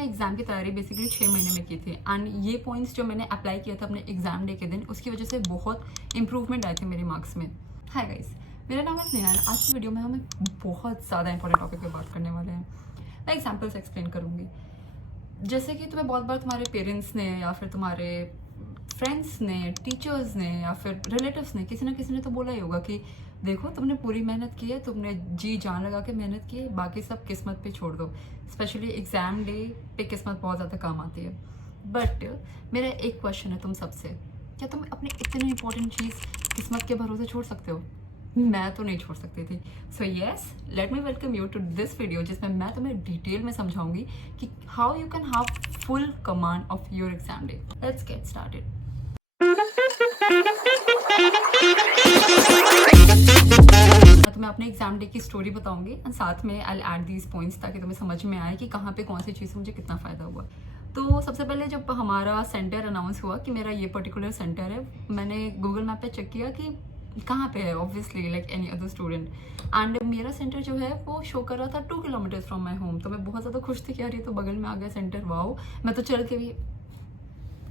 अपना एग्ज़ाम की तैयारी बेसिकली 6 महीने में की थी एंड ये पॉइंट्स जो मैंने अप्लाई किया था अपने एग्ज़ाम डे के दिन, उसकी वजह से बहुत इंप्रूवमेंट आए थे मेरे मार्क्स में। हाय गाइस, मेरा नाम है स्नेहा। आज की वीडियो में हम एक बहुत ज़्यादा इंपॉर्टेंट टॉपिक पे बात करने वाले हैं। मैं एग्जाम्पल्स एक्सप्लेन करूँगी। जैसे कि तुम्हें बहुत बार तुम्हारे पेरेंट्स ने या फिर तुम्हारे फ्रेंड्स ने, टीचर्स ने या फिर रिलेटिव्स ने, किसी ने तो बोला ही होगा कि देखो तुमने पूरी मेहनत की है, तुमने जी जान लगा के मेहनत की है, बाकी सब किस्मत पे छोड़ दो। स्पेशली एग्ज़ाम डे पे किस्मत बहुत ज़्यादा काम आती है। बट मेरा एक क्वेश्चन है तुम सबसे, क्या तुम अपनी इतनी इंपॉर्टेंट चीज़ किस्मत के भरोसे छोड़ सकते हो? मैं तो नहीं छोड़ सकती थी। So yes, let me welcome you to this video, जिसमें मैं तुम्हें डिटेल में समझाऊंगी कि how you can have full command of your exam day. Let's get started. मैं तुम्हें अपने एग्जाम डे की स्टोरी बताऊंगी एंड साथ में आई ऐड दीज पॉइंट्स ताकि तुम्हें समझ में आए कि कहाँ पे कौन सी चीज़ से मुझे कितना फ़ायदा हुआ। तो सबसे पहले जब हमारा सेंटर अनाउंस हुआ कि मेरा ये पर्टिकुलर सेंटर है, मैंने गूगल मैप पे चेक किया कि कहाँ पे है, obviously like any other student. And मेरा सेंटर जो है वो शो कर रहा था 2 किलोमीटर्स फ्रॉम माई होम। तो मैं बहुत ज़्यादा खुश थी कि यार ये तो बगल में आ गया सेंटर, वाओ, मैं तो चल के भी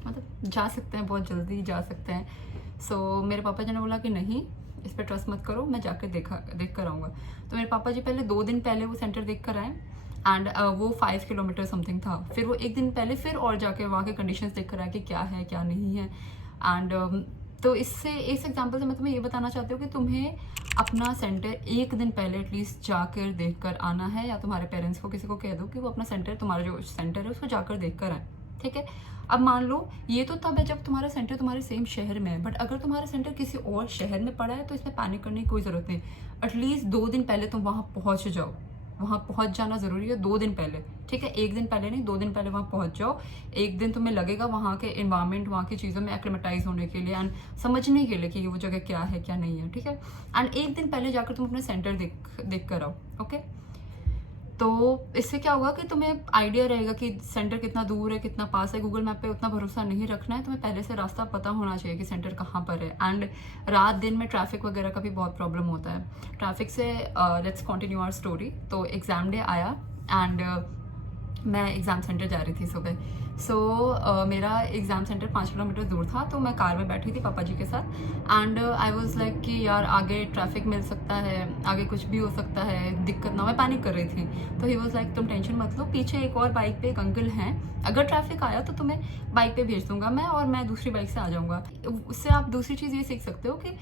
मतलब जा सकते हैं, बहुत जल्दी जा सकते हैं। सो मेरे पापा जी ने बोला कि नहीं, इस पर ट्रस्ट मत करो, मैं जाकर देख कर आऊँगा। तो मेरे पापा जी पहले 2 दिन पहले वो सेंटर देख कर आए एंड वो 5 किलोमीटर समथिंग था। फिर वो 1 दिन पहले फिर और जाके वहाँ के कंडीशंस देख कर आए कि क्या है क्या नहीं है। एंड तो इस एग्जाम्पल से मैं तुम्हें ये बताना चाहती हूँ कि तुम्हें अपना सेंटर 1 दिन पहले एटलीस्ट जाकर देख कर आना है, या तुम्हारे पेरेंट्स को किसी को कह दो कि वो अपना सेंटर, तुम्हारा जो सेंटर है उसको जाकर देख कर आए, ठीक है। अब मान लो ये तो तब है जब तुम्हारा सेंटर तुम्हारे सेम शहर में है, बट अगर तुम्हारा सेंटर किसी और शहर में पड़ा है तो इसमें पैनिक करने की कोई ज़रूरत नहीं। एटलीस्ट 2 दिन पहले तुम वहाँ पहुँच जाओ। वहाँ पहुँच जाना ज़रूरी है 2 दिन पहले, ठीक है। 1 दिन पहले नहीं, 2 दिन पहले वहाँ पहुँच जाओ। 1 दिन तुम्हें लगेगा वहाँ के इन्वायरमेंट, वहाँ की चीज़ों में एक्लेमेटाइज होने के लिए एंड समझने के लिए कि वो जगह क्या है क्या नहीं है, ठीक है। एंड 1 दिन पहले जाकर तुम अपने सेंटर देख कर आओ, ओके। तो इससे क्या होगा कि तुम्हें आइडिया रहेगा कि सेंटर कितना दूर है, कितना पास है। गूगल मैप पे उतना भरोसा नहीं रखना है, तुम्हें पहले से रास्ता पता होना चाहिए कि सेंटर कहाँ पर है। एंड रात दिन में ट्रैफिक वगैरह का भी बहुत प्रॉब्लम होता है। ट्रैफिक से लेट्स कंटिन्यू आवर स्टोरी। तो एग्ज़ाम डे आया एंड मैं एग्ज़ाम सेंटर जा रही थी सुबह। मेरा एग्ज़ाम सेंटर 5 किलोमीटर दूर था। तो मैं कार में बैठी थी पापा जी के साथ एंड आई वाज लाइक कि यार आगे ट्रैफिक मिल सकता है, आगे कुछ भी हो सकता है, दिक्कत ना हो। मैं पैनिक कर रही थी। तो ही वाज लाइक तुम टेंशन मत लो, पीछे एक और बाइक पे एक अंकल हैं, अगर ट्रैफिक आया तो तुम्हें बाइक पे भेज दूंगा मैं, और मैं दूसरी बाइक से आ जाऊँगा। उससे आप दूसरी चीज़ ये सीख सकते हो कि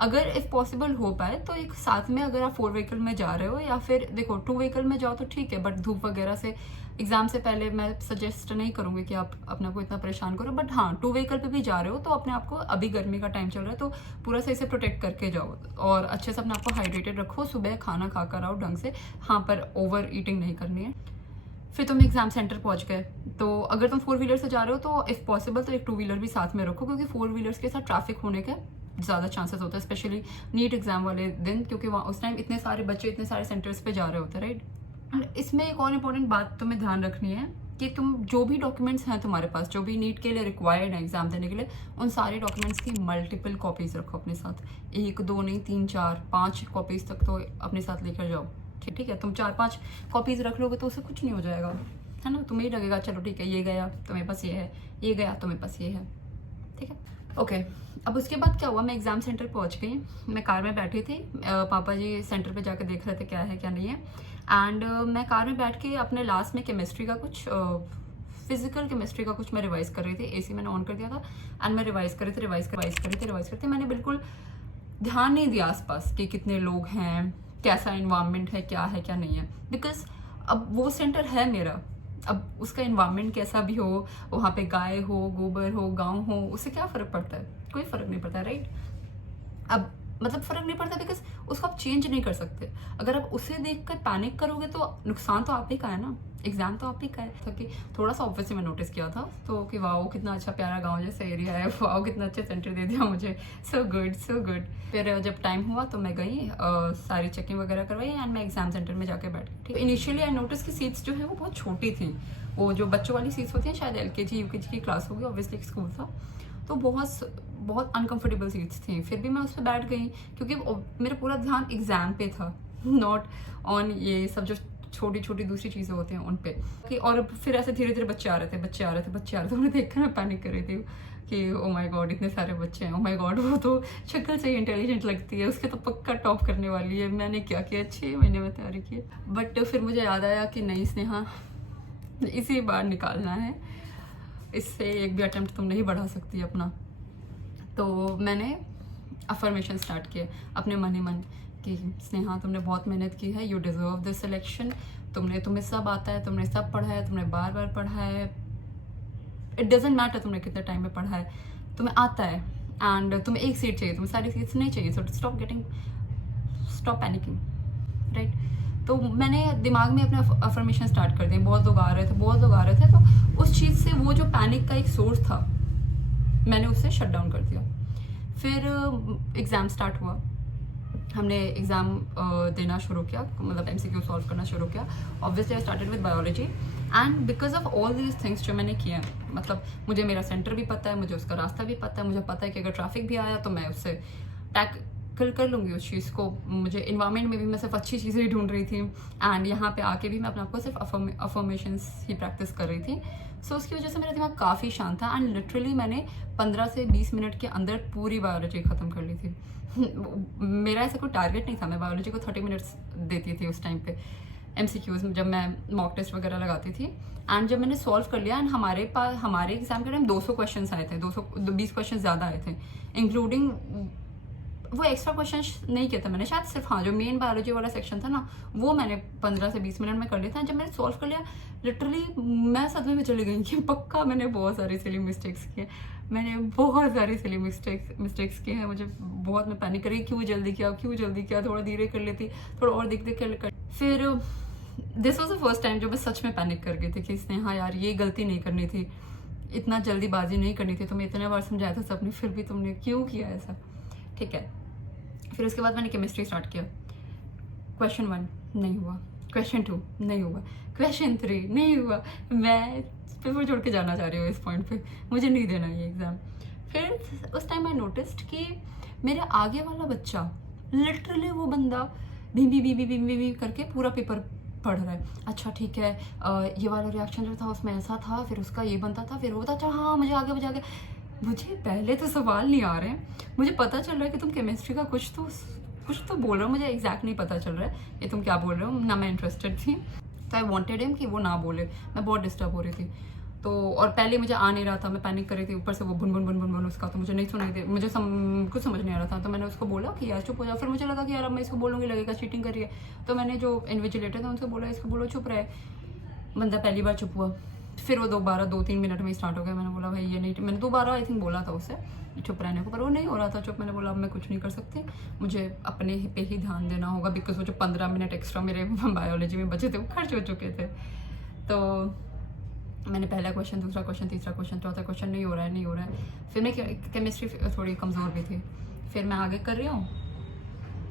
अगर इफ़ पॉसिबल हो पाए तो एक साथ में, अगर आप 4 व्हीकल में जा रहे हो या फिर देखो 2 व्हीकल में जाओ तो ठीक है, बट धूप वगैरह से एग्जाम से पहले मैं सजेस्ट नहीं करूँगी कि आप अपने को इतना परेशान करो। बट हाँ, 2 व्हीकल पे भी जा रहे हो तो अपने आप को, अभी गर्मी का टाइम चल रहा है तो पूरा सही से प्रोटेक्ट करके जाओ और अच्छे से अपने आप को हाइड्रेटेड रखो। सुबह खाना खा कर आओ ढंग से, हाँ, पर ओवर ईटिंग नहीं करनी है। फिर तुम एग्जाम सेंटर पहुंच गए। तो अगर तुम 4 व्हीलर से जा रहे हो तो इफ़ पॉसिबल तो एक 2 व्हीलर भी साथ में रखो, क्योंकि 4 व्हीलर्स के साथ ट्रैफिक होने के ज़्यादा चांसेस होता है, स्पेशली नीट एग्जाम वाले दिन, क्योंकि वहाँ उस टाइम इतने सारे बच्चे इतने सारे सेंटर्स पे जा रहे होते हैं, राइट। एंड इसमें एक और इम्पॉर्टेंट बात तुम्हें ध्यान रखनी है कि तुम जो भी डॉक्यूमेंट्स हैं तुम्हारे पास, जो भी नीट के लिए रिक्वायर्ड है एग्जाम देने के लिए, उन सारे डॉक्यूमेंट्स की मल्टीपल कॉपीज रखो अपने साथ। 1 2 नहीं, 3 4 5 कॉपीज तक तो अपने साथ लेकर जाओ, ठीक है। तुम 4 5 कॉपीज रख लोगे तो उससे कुछ नहीं हो जाएगा, है ना। तुम्हें ही लगेगा चलो ठीक है, ये गया तो मेरे पास ये है, ये गया तो मेरे पास ये है, ठीक है, ओके। अब उसके बाद क्या हुआ, मैं एग्ज़ाम सेंटर पहुंच गई। मैं कार में बैठी थी, पापा जी सेंटर पे जाकर देख रहे थे क्या है क्या नहीं है। एंड मैं कार में बैठ के अपने लास्ट में केमिस्ट्री का कुछ, फिजिकल केमिस्ट्री का कुछ मैं रिवाइज कर रही थी। एसी मैंने ऑन कर दिया था एंड मैं रिवाइज कर रही थी। मैंने बिल्कुल ध्यान नहीं दिया आसपास कि कितने लोग हैं, कैसा इन्वायरमेंट है क्या नहीं है, बिकॉज अब वो सेंटर है मेरा। अब उसका इन्वायरमेंट कैसा भी हो, वहाँ पे गाय हो, गोबर हो, गांव हो, उससे क्या फ़र्क पड़ता है? कोई फ़र्क नहीं पड़ता, राइट। अब मतलब फ़र्क नहीं पड़ता बिकॉज उसको आप चेंज नहीं कर सकते। अगर आप उसे देखकर पैनिक करोगे तो नुकसान तो आप ही का है ना, एग्जाम तो आप ही का है। था कि थोड़ा सा ऑब्वियसली मैं नोटिस किया था तो कि वाओ कितना अच्छा प्यारा गांव जैसा एरिया है, वाओ कितना अच्छा सेंटर दे दिया मुझे, सो गुड सो गुड। फिर जब टाइम हुआ तो मैं गई, सारी चेकिंग वगैरह करवाई एंड मैं एग्जाम सेंटर में जाके बैठ गई। ठीक, इनिशियली आई नोटिस की सीट्स जो है वो बहुत छोटी थी। वो जो बच्चों वाली सीट्स होती हैं, शायद LKG UKG की क्लास होगी, ऑब्वियसली एक स्कूल था, तो बहुत अनकंफर्टेबल सीट्स थी। फिर भी मैं उस पर बैठ गई क्योंकि मेरा पूरा ध्यान एग्जाम पे था, नॉट ऑन ये सब जो छोटी छोटी दूसरी चीज़ें होती हैं उन पे कि, और फिर ऐसे धीरे धीरे बच्चे आ रहे थे। तो उन्हें देखकर मैं पैनिक कर रही थी कि ओ माय गॉड इतने सारे बच्चे हैं, ओ माय गॉड वो तो शक्ल से ही इंटेलिजेंट लगती है, उसके तो पक्का टॉप करने वाली है। मैंने क्या किया, 6 महीने में तैयारी की, बट फिर मुझे याद आया कि नहीं स्नेहा, इसी बार निकालना है, इससे एक भी अटेम्प्ट तुम नहीं बढ़ा सकती अपना। तो मैंने अफर्मेशन स्टार्ट किए अपने मन ही मन कि स्नेहा तुमने बहुत मेहनत की है, यू डिजर्व दिस सिलेक्शन, तुम्हें सब आता है, तुमने सब पढ़ा है, तुमने बार बार पढ़ा है, इट डजेंट मैटर तुमने कितने टाइम में पढ़ा है, तुम्हें आता है, एंड तुम्हें एक सीट चाहिए, तुम्हें सारी सीट्स नहीं चाहिए, सो स्टॉप पैनिकिंग, राइट। तो मैंने दिमाग में अपने अफर्मेशन स्टार्ट कर दिए, बहुत लोग आ रहे थे, तो उस चीज़ से वो जो पैनिक का एक सोर्स था मैंने उसे शट डाउन कर दिया। फिर एग्ज़ाम स्टार्ट हुआ, हमने एग्ज़ाम देना शुरू किया, मतलब MCQ सॉल्व करना शुरू किया। Obviously I started with biology, and because of all these things जो मैंने किए हैं, मतलब मुझे मेरा सेंटर भी पता है, मुझे उसका रास्ता भी पता है, मुझे पता है कि अगर ट्रैफिक भी आया तो मैं उससे टैकल कर लूँगी उस चीज़ को। मुझे इन्वायरमेंट में भी मैं सिर्फ अच्छी चीज़ें ही ढूंढ रही थी, एंड यहाँ पे आके भी मैं अपने आप को सिर्फ अफर्मेशंस ही प्रैक्टिस कर रही थी। सो उसकी वजह से मेरा दिमाग काफ़ी शांत था, एंड लिटरली मैंने 15 से 20 मिनट के अंदर पूरी बायोलॉजी ख़त्म कर ली थी। मेरा ऐसा कोई टारगेट नहीं था, मैं बायोलॉजी को 30 मिनट्स देती थी उस टाइम पे MCQs में, जब मैं मॉक टेस्ट वगैरह लगाती थी। एंड जब मैंने सॉल्व कर लिया, एंड हमारे एग्जाम के टाइम 200 क्वेश्चन आए थे, 220 क्वेश्चन ज़्यादा आए थे, इंक्लूडिंग वो एक्स्ट्रा क्वेश्चन नहीं किया था मैंने, शायद सिर्फ हाँ जो मेन बायोलॉजी वाला सेक्शन था ना वो मैंने 15 से 20 मिनट में कर लिया था। जब मैंने सॉल्व कर लिया, लिटरली मैं सदमे में चली गई कि पक्का मैंने बहुत सारी सिली मिस्टेक्स किए, मिस्टेक्स किए हैं। मुझे बहुत, मैं पैनिक करी, क्यों जल्दी किया, थोड़ा धीरे कर लेती, थोड़ा और देख कर। फिर this was the first time जो मैं सच में पैनिक कर गई थी कि स्नेहा यार ये गलती नहीं करनी थी, इतना जल्दीबाजी नहीं करनी थी, तुम्हें इतने बार समझाया था सबने, फिर भी तुमने क्यों किया ऐसा, ठीक है। फिर उसके बाद मैंने केमिस्ट्री स्टार्ट किया। क्वेश्चन 1 नहीं हुआ, क्वेश्चन 2 नहीं हुआ, क्वेश्चन 3 नहीं हुआ। मैं पेपर छोड़ के जाना चाह रही हूँ इस पॉइंट पे, मुझे नहीं देना ये एग्ज़ाम। फिर उस टाइम आई नोटिस्ड कि मेरे आगे वाला बच्चा, लिटरली वो बंदा भी करके पूरा पेपर पढ़ रहा है। अच्छा ठीक है, ये वाला रिएक्शन जो था उसमें ऐसा था, फिर उसका ये बनता था, फिर वो था, अच्छा हाँ मुझे आगे मुझे पहले तो सवाल नहीं आ रहे हैं, मुझे पता चल रहा है कि तुम केमिस्ट्री का कुछ तो बोल रहे हो, मुझे एग्जैक्ट नहीं पता चल रहा है कि तुम क्या बोल रहे हो, ना मैं इंटरेस्टेड थी। तो आई वांटेड हिम कि वो ना बोले, मैं बहुत डिस्टर्ब हो रही थी। तो और पहले मुझे आ नहीं रहा था, मैं पैनिक कर रही थी, ऊपर से वो बुन उसका, तो मुझे नहीं सुनाई दे, मुझे कुछ समझ नहीं आ रहा था। तो मैंने उसको बोला कि यार चुप हो जाओ। फिर मुझे लगा कि यार अब मैं इसको बोलूँगी लगेगा चीटिंग कर रही है, तो मैंने जो इन्विजिलेटर था उनसे बोला इसको बोलो चुप रहे। बंदा पहली बार चुप हुआ, फिर वो 2-3 मिनट में स्टार्ट हो गया। मैंने बोला भाई ये नहीं, मैंने दोबारा आई थिंक बोला था उससे चुप रहने को, पर वो नहीं हो रहा था चुप। मैंने बोला अब मैं कुछ नहीं कर सकती, मुझे अपने पे ही ध्यान देना होगा, बिकॉज वो जो 15 मिनट एक्स्ट्रा मेरे बायोलॉजी में बचे थे वो खर्च हो चुके थे। तो मैंने पहला क्वेश्चन, दूसरा क्वेश्चन, तीसरा क्वेश्चन, चौथा क्वेश्चन नहीं हो रहा है। फिर मैं केमिस्ट्री थोड़ी कमज़ोर भी थी, फिर मैं आगे कर रही हूँ,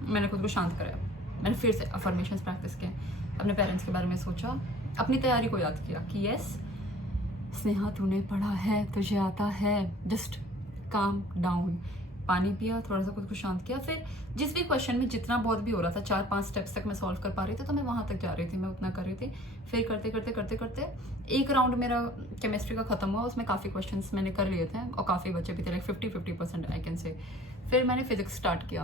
मैंने खुद को शांत कराया, मैंने फिर से अफर्मेशंस प्रैक्टिस किए, अपने पेरेंट्स के बारे में सोचा, अपनी तैयारी को याद किया कि यस स्नेहा तूने पढ़ा है, तुझे आता है, जस्ट काम डाउन। पानी पिया, थोड़ा सा खुद को शांत किया। फिर जिस भी क्वेश्चन में जितना बहुत भी हो रहा था, 4-5 स्टेप्स तक मैं सॉल्व कर पा रही थी, तो मैं वहाँ तक जा रही थी, मैं उतना कर रही थी। फिर करते एक राउंड मेरा केमिस्ट्री का खत्म हुआ, उसमें काफ़ी क्वेश्चंस मैंने कर लिए थे और काफ़ी बच्चे भी थे, लाइक 50% आई कैन से। फिर मैंने फिजिक्स स्टार्ट किया,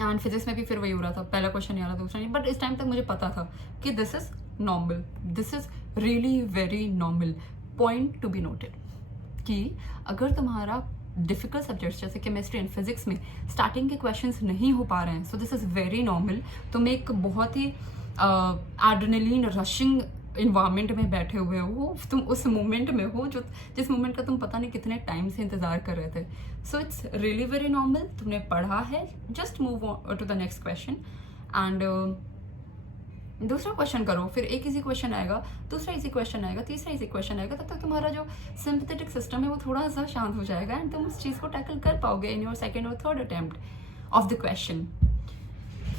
एंड फिजिक्स में भी फिर वही हो रहा था, पहला क्वेश्चन नहीं आ रहा, दूसरा नहीं। बट इस टाइम तक मुझे पता था कि this is normal, this is really very normal, point to be noted कि अगर तुम्हारा डिफिकल्ट सब्जेक्ट्स जैसे केमिस्ट्री एंड फिजिक्स में स्टार्टिंग के क्वेश्चंस नहीं हो पा रहे हैं, so this is very normal. तुम एक बहुत ही एड्रेनलिन रशिंग इन्वायरमेंट में बैठे हुए हो, तुम उस मोमेंट में हो जिस मोमेंट का तुम पता नहीं कितने टाइम से इंतजार कर रहे थे। So it's really very normal, तुमने पढ़ा है, just move to the next question and दूसरा क्वेश्चन करो। फिर एक इजी क्वेश्चन आएगा, दूसरा इजी क्वेश्चन आएगा, तीसरा इजी क्वेश्चन आएगा, तब तक तुम्हारा जो सिंपैथेटिक सिस्टम है वो थोड़ा सा शांत हो जाएगा एंड तुम उस चीज़ को टैकल कर पाओगे इन योर सेकंड और third attempt of the question.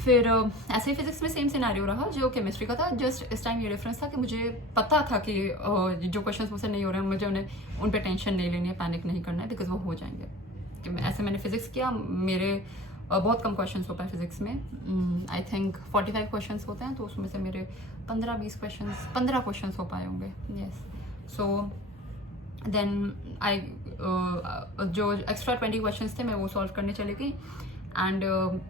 फिर ऐसे ही फिजिक्स में सेम सिनेरियो रहा जो केमिस्ट्री का था, जस्ट इस टाइम ये डिफरेंस था कि मुझे पता था कि जो क्वेश्चन मुझसे नहीं हो रहे हैं मुझे उन पर टेंशन नहीं लेनी है, पैनिक नहीं करना है, बिकॉज वो हो जाएंगे। कि ऐसे मैंने फिजिक्स किया, मेरे बहुत कम क्वेश्चंस होता है फिजिक्स में, आई थिंक 45 क्वेश्चंस होते हैं, तो उसमें से मेरे 15 क्वेश्चंस हो पाए होंगे, यस। सो देन आई जो एक्स्ट्रा 20 क्वेश्चंस थे मैं वो सॉल्व करने चली गई, एंड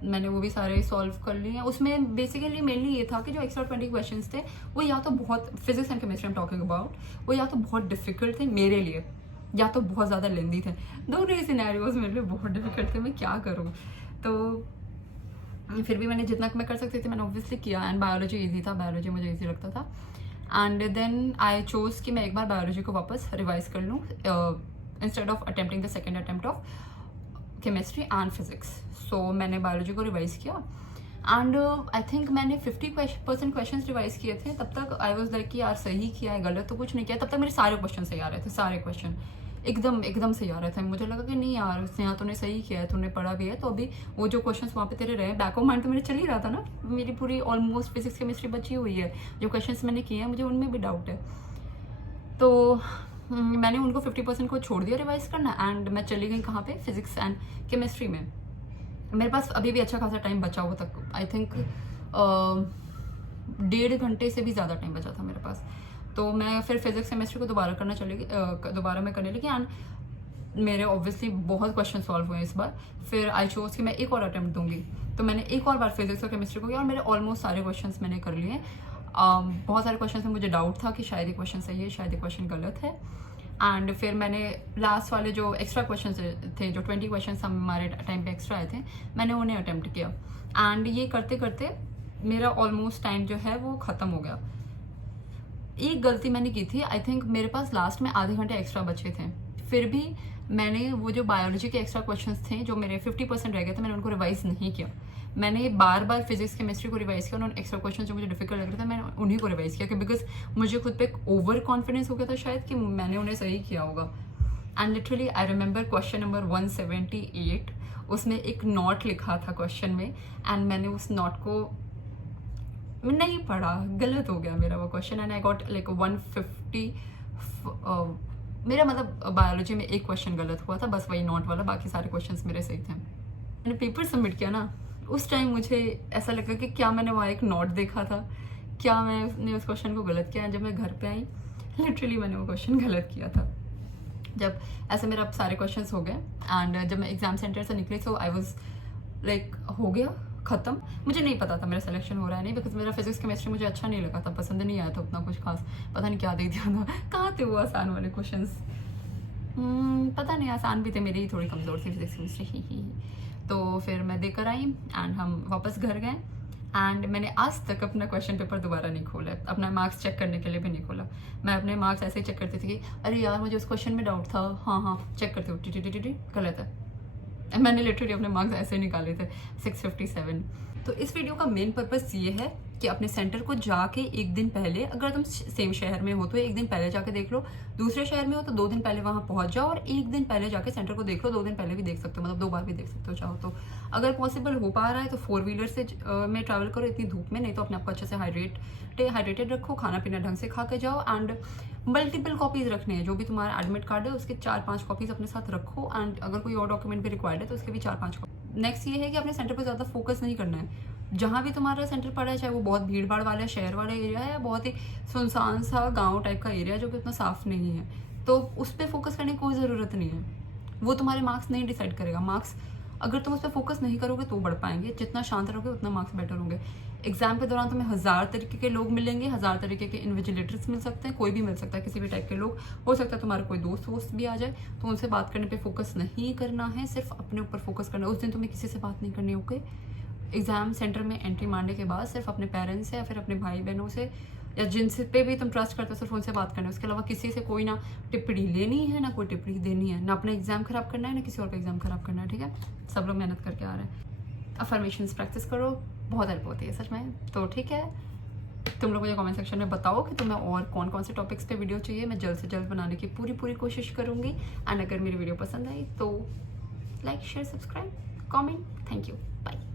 मैंने वो भी सारे सॉल्व कर लिए। उसमें बेसिकली मेनली ये था कि जो एक्स्ट्रा 20 क्वेश्चंस थे वो या तो बहुत, physics and chemistry I am talking about, वो या तो बहुत डिफिकल्ट थे मेरे लिए या तो बहुत ज़्यादा लेंदी थे। दोनों ही सिनेरियोज मेरे लिए बहुत डिफिकल्ट थे, मैं क्या करूँ। तो फिर भी मैंने जितना मैं कर सकती थी मैंने ऑब्वियसली किया, एंड बायोलॉजी ईजी था, बायोलॉजी मुझे ईजी लगता था। एंड देन आई चोज़ कि मैं एक बार बायोलॉजी को वापस रिवाइज कर लूँ instead of attempting the second attempt of chemistry and physics. So मैंने बायोलॉजी को रिवाइज किया, एंड आई थिंक मैंने 50% क्वेश्चन रिवाइज किए थे। तब तक आई वॉज लाइक कि यार सही किया है, गलत तो कुछ नहीं किया। तब तक मेरे सारे क्वेश्चन सही आ रहे थे, सारे क्वेश्चन एकदम सही आ रहे थे। मुझे लगा कि नहीं यार उसने यहाँ तूने सही किया है, तूने पढ़ा भी है, तो अभी वो जो क्वेश्चंस वहाँ पे तेरे रहे बैक ऑफ माइंड तो मेरे चल ही रहा था ना। मेरी पूरी ऑलमोस्ट फिजिक्स केमिस्ट्री बची हुई है, जो क्वेश्चंस मैंने किए हैं मुझे उनमें भी डाउट है। तो मैंने उनको 50% को छोड़ दिया रिवाइज करना, एंड मैं चली गई कहाँ पे, फिजिक्स एंड केमिस्ट्री में। मेरे पास अभी भी अच्छा खासा टाइम बचा हुआ तक, आई थिंक 1.5 घंटे से भी ज़्यादा टाइम बचा था मेरे पास। तो मैं फिर फिजिक्स केमिस्ट्री को दोबारा करना चली गई, दोबारा मैं करने लगी, एंड मेरे ऑब्वियसली बहुत क्वेश्चन सॉल्व हुए इस बार। फिर आई चोज़ कि मैं एक और अटेम्प्ट दूंगी, तो मैंने एक और बार फिजिक्स और केमिस्ट्री को किया, और मेरे ऑलमोस्ट सारे क्वेश्चन मैंने कर लिए। बहुत सारे क्वेश्चन में मुझे डाउट था कि शायद ये क्वेश्चन सही है, शायद ये क्वेश्चन गलत है। एंड फिर मैंने लास्ट वाले जो एक्स्ट्रा क्वेश्चन थे, जो 20 क्वेश्चन हमारे टाइम पे एक्स्ट्रा आए थे, मैंने उन्हें अटेम्प्ट किया। एंड ये करते करते मेरा ऑलमोस्ट टाइम जो है वो ख़त्म हो गया। एक गलती मैंने की थी, आई थिंक मेरे पास लास्ट में आधे घंटे एक्स्ट्रा बचे थे, फिर भी मैंने वो जो बायोलॉजी के एक्स्ट्रा क्वेश्चंस थे जो मेरे 50% रह गए थे, मैंने उनको रिवाइज नहीं किया। मैंने बार बार फिजिक्स केमिस्ट्री को रिवाइज किया, उन्होंने एक्स्ट्रा क्वेश्चन जो मुझे डिफिकल्ट लग रहे थे मैंने उन्हीं को रिवाइज किया, बिकॉज मुझे खुद पे ओवर कॉन्फिडेंस हो गया था शायद कि मैंने उन्हें सही किया होगा। And literally I remember question number 178, उसमें एक नॉट लिखा था क्वेश्चन में, एंड मैंने उस नॉट को नहीं पढ़ा, गलत हो गया मेरा वो question, and I got like 150। मेरा मतलब बायोलॉजी में एक क्वेश्चन गलत हुआ था, बस वही नॉट वाला, बाकी सारे क्वेश्चंस मेरे सही थे। मैंने पेपर सबमिट किया ना, उस टाइम मुझे ऐसा लगा कि क्या मैंने वहाँ एक नोट देखा था, क्या मैंने उस क्वेश्चन को गलत किया। जब मैं घर पे आई लिटरली मैंने वो क्वेश्चन गलत किया था। जब ऐसे मेरा सारे क्वेश्चंस हो गए, एंड जब मैं एग्जाम सेंटर से निकली तो आई वाज लाइक हो गया ख़त्म। मुझे नहीं पता था मेरा सिलेक्शन हो रहा है नहीं, बिकॉज मेरा फिजिक्स केमिस्ट्री मुझे अच्छा नहीं लगा था, पसंद नहीं आया था उतना कुछ खास, पता नहीं क्या दे दिया था। कहाँ थे वो आसान वाले क्वेश्चंस, पता नहीं, आसान भी थे, मेरी ही थोड़ी कमज़ोर थी फिजिक्स केमिस्ट्री ही। तो फिर मैं देकर आई, एंड हम वापस घर गए, एंड मैंने आज तक अपना क्वेश्चन पेपर दोबारा नहीं खोला, अपना मार्क्स चेक करने के लिए भी नहीं खोला। मैं अपने मार्क्स ऐसे ही चेक करती थी कि अरे यार मुझे उस क्वेश्चन में डाउट था, हाँ चेक करती हूँ, टी गलत है। मैंने लिटरली अपने मार्क्स ऐसे निकाले थे 657। तो इस वीडियो का मेन पर्पस ये है कि अपने सेंटर को जाके एक दिन पहले, अगर तुम सेम शहर में हो तो एक दिन पहले जाके देख लो, दूसरे शहर में हो तो 2 दिन पहले वहां पहुंच जाओ, और एक दिन पहले जाके सेंटर को देख लो। 2 दिन पहले भी देख सकते हो, मतलब 2 बार भी देख सकते हो चाहो तो। अगर पॉसिबल हो पा रहा है तो 4 व्हीलर से में ट्रैवल करो इतनी धूप में, नहीं तो अपने आपको अच्छे से हाइड्रेटेड रखो, खाना पीना ढंग से खा के जाओ, एंड मल्टीपल कॉपीज रखने हैं। जो भी तुम्हारा एडमिट कार्ड है उसके 4-5 कॉपीज अपने साथ रखो, एंड अगर कोई और डॉक्यूमेंट भी रिक्वायर्ड है तो उसके भी 4-5 कॉपी। नेक्स्ट ये है कि अपने सेंटर पर ज़्यादा फोकस नहीं करना है। जहाँ भी तुम्हारा सेंटर पड़ा है, चाहे वो बहुत भीड़ भाड़ वाला शहर वाला एरिया है या बहुत ही सुनसान सा गांव टाइप का एरिया जो कि उतना साफ नहीं है, तो उस पर फोकस करने की कोई ज़रूरत नहीं है। वो तुम्हारे मार्क्स नहीं डिसाइड करेगा। मार्क्स अगर तुम उस पर फोकस नहीं करोगे तो बढ़ पाएंगे, जितना शांत रहोगे उतना मार्क्स बेटर होंगे। एग्जाम के दौरान तुम्हें 1000 तरीके के लोग मिलेंगे, 1000 तरीके के इन्विजिलेटर्स मिल सकते हैं, कोई भी मिल सकता है, किसी भी टाइप के लोग। हो सकता है तुम्हारा कोई दोस्त भी आ जाए, तो उनसे बात करने पे फोकस नहीं करना है, सिर्फ अपने ऊपर फोकस करना है। उस दिन तुम्हें किसी से बात नहीं करनी, ओके। एग्जाम सेंटर में एंट्री मारने के बाद सिर्फ अपने पेरेंट्स से या फिर अपने भाई बहनों से या जिनसे पे भी तुम ट्रस्ट करते हो सिर्फ उनसे बात करना है। उसके अलावा किसी से कोई ना टिप्पणी लेनी है ना कोई टिप्पणी देनी है, ना अपना एग्जाम खराब करना है ना किसी और का एग्जाम खराब करना है, ठीक है। सब लोग मेहनत करके आ रहे हैं। अफर्मेशंस प्रैक्टिस करो, बहुत हेल्प होती है सच में। तो ठीक है, तुम लोग मुझे कमेंट सेक्शन में बताओ कि तुम्हें और कौन कौन से टॉपिक्स पे वीडियो चाहिए। मैं जल्द से जल्द बनाने की पूरी कोशिश करूँगी। एंड अगर मेरी वीडियो पसंद आई तो like share subscribe comment. Thank you, bye.